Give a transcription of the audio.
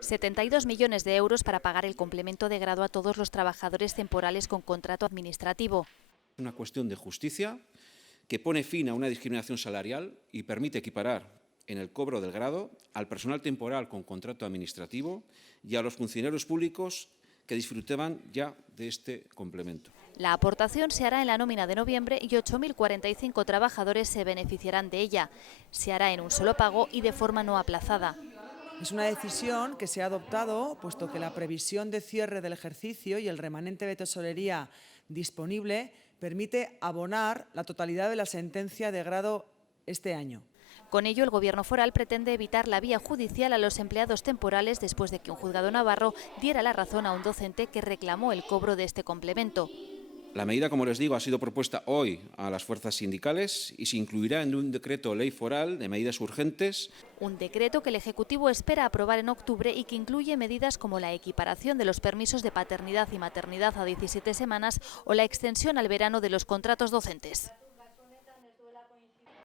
72 millones de euros para pagar el complemento de grado a todos los trabajadores temporales con contrato administrativo. Una cuestión de justicia que pone fin a una discriminación salarial y permite equiparar en el cobro del grado al personal temporal con contrato administrativo y a los funcionarios públicos que disfrutaban ya de este complemento. La aportación se hará en la nómina de noviembre y 8.045 trabajadores se beneficiarán de ella. Se hará en un solo pago y de forma no aplazada. Es una decisión que se ha adoptado puesto que la previsión de cierre del ejercicio y el remanente de tesorería disponible permite abonar la totalidad de la sentencia de grado este año. Con ello, el Gobierno foral pretende evitar la vía judicial a los empleados temporales después de que un juzgado navarro diera la razón a un docente que reclamó el cobro de este complemento. La medida, como les digo, ha sido propuesta hoy a las fuerzas sindicales y se incluirá en un decreto ley foral de medidas urgentes. Un decreto que el Ejecutivo espera aprobar en octubre y que incluye medidas como la equiparación de los permisos de paternidad y maternidad a 17 semanas o la extensión al verano de los contratos docentes.